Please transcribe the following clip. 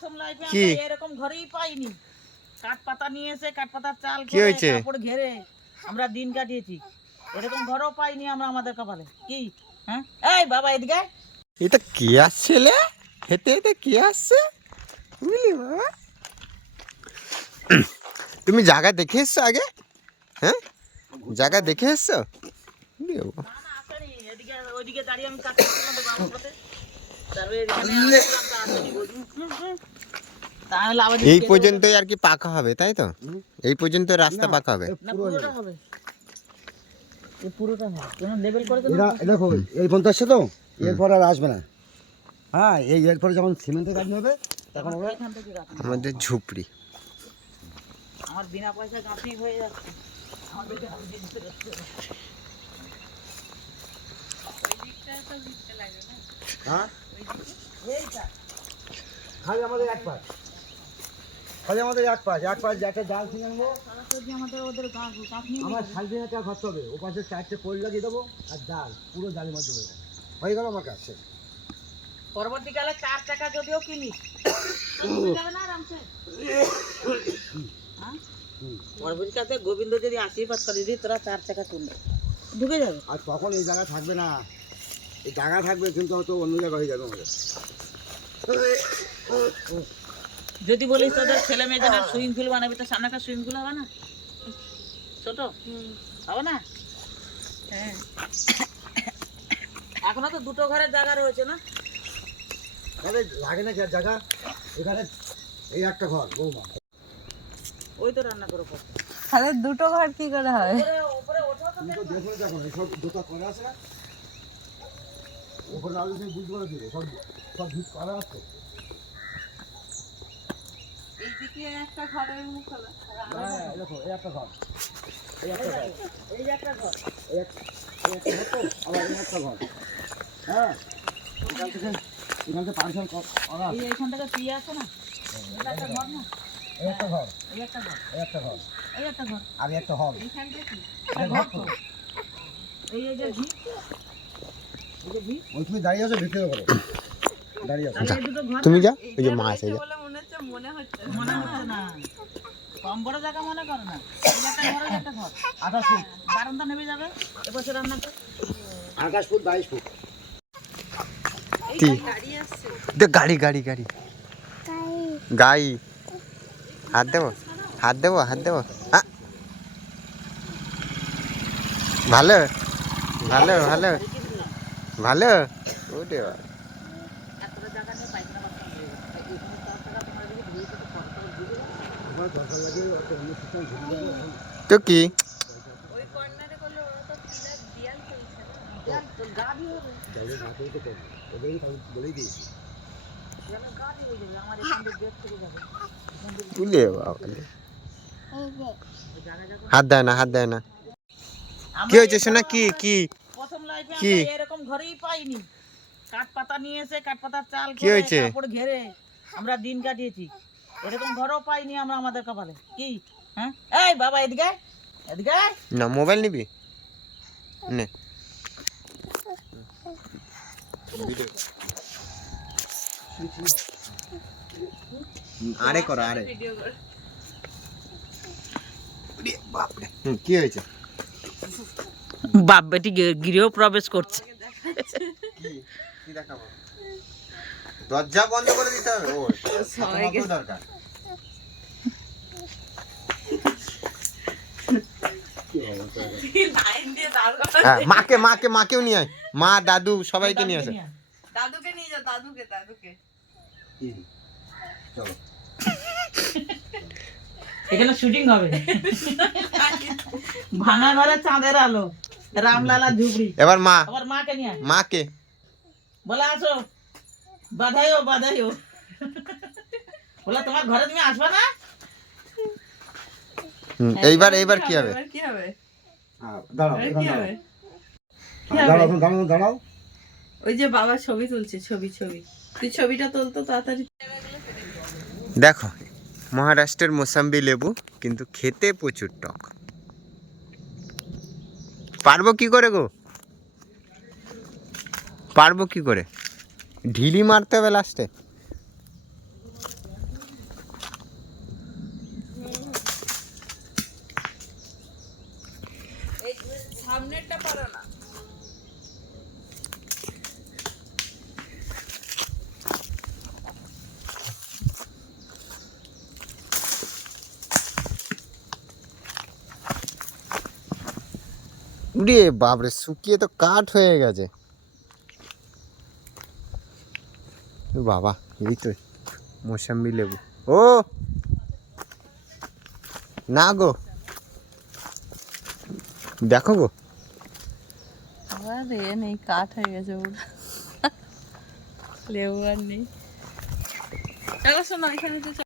প্রথম লাইফে কি? এরকম ঘরেই পাইনি। কাঠ পাতা নিয়ে এসে কাঠ পাতার চাল কি হয়েছে? কাপড় ঘেরে আমরা দিন কাটিয়েছি। এরকম ঘরও পাইনি আমরা আমাদের কপালে। কি? হ্যাঁ? এই বাবা এদিকে এটা কি আসছে লে? হেঁটে হেঁটে কি আসছে? বুঝলি বাবা তুমি জায়গা দেখে এসছো আগে? হ্যাঁ? জায়গা দেখে এসছো? বুঝলি বাবা? না না আসেনি। এদিকে ওইদিকে দাঁড়িয়ে আমি কাজ করছিলাম এই পর্যন্তই আর কি পাকা হবে তাই তো? এই পর্যন্ত রাস্তা পাকা হবে। না পুরোটা এই পুরোটা হবে কোনো লেভেল করে তো দেখো এই পর্যন্ত আসছে তো? এরপর আর আসবে না। হ্যাঁ এই এরপরে যখন সিমেন্টের কাজ হবে তখন আমাদের ঝুপড়ি। আমার বিনা পয়সা গাঁথনি হয়ে যাচ্ছে আমাদেরকে হাত দিয়ে দিতে হচ্ছে। হ্যাঁ? খালি আমাদের এক পাশ। খালি আমাদের এক পাশ এক পাশ একটা জাল কিনে আনব সরাসরি আমাদের ওদের গা- গাঁথনি আমার সাড়ে তিন হাজার খরচ হবে। ও পাশে চারটে পোল লাগিয়ে দেবো আর পুরো মধ্যে হয়ে গেল আমার পরবর্তীকালে চার টাকা যদিও কিনিস হ্যাঁ? পরবর্তীকালে গোবিন্দ যদি আশীর্বাদ করে দিদি তোরা চার টাকা কিনবে। ঢুকে যাবে। আর তখন এই জায়গা থাকবে না? এই জায়গা থাকবে কিন্তু হয়তো অন্য জায়গা হয়ে যাবে আমাদের। যদি বলিস তোদের ছেলে মেয়ে যারা সুইমিং পুল বানাবি তো সামনে একটা সুইমিং পুল হবে না? ছোট? হবে না? হ্যাঁ। এখনও তো দুটো ঘরের জায়গা রয়েছে না? তাহলে লাগে না কি জায়গা? এখানে এই একটা ঘর বৌমা। ওই তো রান্না করে তাহলে দুটো ঘর কি করে হয়? উপরে ওঠো তো দেখো। দেখো এইসব দোতা করে আছে না? ওখানে আলু তুমি বুঝতে পারো দিবে সব সব ভিত করা আছে এইদিকে একটা ঘরের মুখ হলো হ্যাঁ দেখো এই একটা ঘর এই একটা ঘর এই যে একটা ঘর এই একটা ঘর তো আবার এই একটা ঘর হ্যাঁ এখান থেকে এখান থেকে পার্সেল করা এই এইখান থেকে পিয়ে আছে না এটা একটা ঘর না একটা ঘর একটা ঘর একটা ঘর একটা ঘর আর একটা হল ঘর তো এই যে ভিত তুমি দাঁড়িয়ে আছো ভিতরে করো দাঁড়িয়ে আছো। তাহলে এই দুটো ঘর তুমি যা ওই যে মাছ এই যে। মনে হচ্ছে মনে হচ্ছে না। কম বড় জায়গা মনে করো না। একটা ঘর একটা ঘর। আঠাশ ফুট। বারান্দা নেমে যাবে। এবছর রান্না তো আঠাশ ফুট বাইশ ফুট। গাড়ি গাড়ি গাড়ি গাড়ি গাই হাত দেবো? হাত দেবো? হাত দেবো! ভালো ভালো ভালো ভালো? যাবে তো কি? হাত দেয় না হাত দেয় না। কি হয়েছে শোনা? কি কি? প্রথম লাইফে কি? এরকম ঘরেই পাইনি। কাঠ পাতা নিয়ে এসে কাঠ পাতার চাল কি হয়েছে? কাপড় ঘেরে আমরা দিন কাটিয়েছি। এরকম ঘরও পাইনি আমরা আমাদের কপালে। কি? হ্যাঁ? এই বাবা এদিকে এদিকে না মোবাইল নিবি? নে। আরে করো আরে। বাপরে। কি হয়েছে? বাপ বেটি গৃহ প্রবেশ করছে। কি? কি দেখাবো? দরজা বন্ধ করে দিতে হবে? ও দরকার। হ্যাঁ মাকে মাকে মাকেও নিয়ে আয়। মা দাদু সবাইকে নিয়ে আসে। দাদুকে নিয়ে যা দাদুকে দাদুকে। এখানে শুটিং হবে। ভাঙা ঘরে চাঁদের আলো রামলালা ঝুপড়ি। এবার মা। আবার মাকে নিয়ে মাকে। বলে আসো। বাধাইও বাধাইও। বলে তোমার ঘরে তুমি আসবে না? এইবার এইবার কি হবে? কি হবে? দাঁড়াও এবার এখানে কি দাঁড়াও। হবে? দাঁড়াও এখন দাঁড়াও দাঁড়াও। ওই যে বাবা ছবি তুলছে ছবি ছবি। তুই ছবিটা তুলতো তাড়াতাড়ি। দেখো মহারাষ্ট্রের মোসাম্বি লেবু কিন্তু খেতে প্রচুর টক। পারব কি করে গো? পারব কি করে? ঢিলি মারতে হবে লাস্টে পারো না। উড়ে, বাপরে, শুকিয়ে তো কাঠ হয়ে গেছে। বাবা, এই তো মোসাম্বি লেবু। ও! না গো। দেখো গো। নেই কাঠ হয়ে গেছে লেবু আর নেই।